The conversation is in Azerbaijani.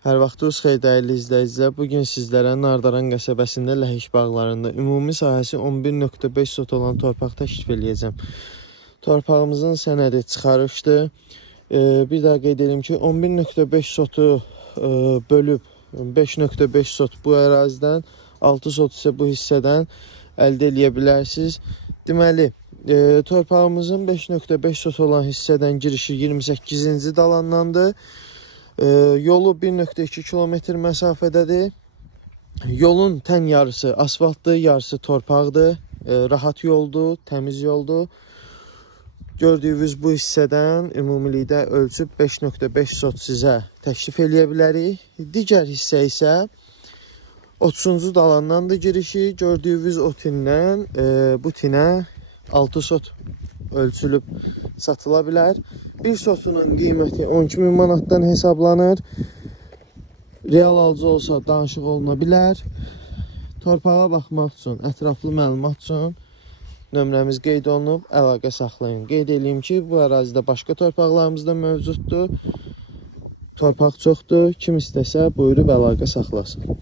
Hər vaxtınız xeyir dəyərli izləyicilər. Bugün sizlərə Nardaran qəsəbəsində ləhik bağlarında ümumi sahəsi 11,5 sot olan torpaq təklif edəcəm. Torpağımızın sənədi çıxarışdır. Bir daha qeyd edim ki, 11,5 sotu bölüb 5,5 sot bu ərazidən, 6 sot isə bu hissədən əldə edə bilərsiniz. Deməli, torpağımızın 5,5 sot olan hissədən girişi 28-ci dalandandır. Yolu 1,2 kilometr məsafədədir. Yolun tən yarısı asfaltdır, yarısı torpaqdır. Rahat yoldur, təmiz yoldur. Gördüyünüz bu hissədən ümumilikdə ölçüb 5,5 sot sizə təklif eləyə bilərik. Digər hissə isə 30-cu dalandandır girişi. Gördüyünüz o tindən bu tinə 6 sot ölçülüb satıla bilər. Bir sotunun qiyməti 12.000 manatdan hesablanır. Real alıcı olsa danışıq oluna bilər. Torpağa baxmaq üçün, ətraflı məlumat üçün nömrəmiz qeyd olunub, əlaqə saxlayın. Qeyd edeyim ki, bu ərazidə başqa torpaqlarımız da mövcuddur. Torpaq çoxdur. Kim istəsə buyurub əlaqə saxlasın.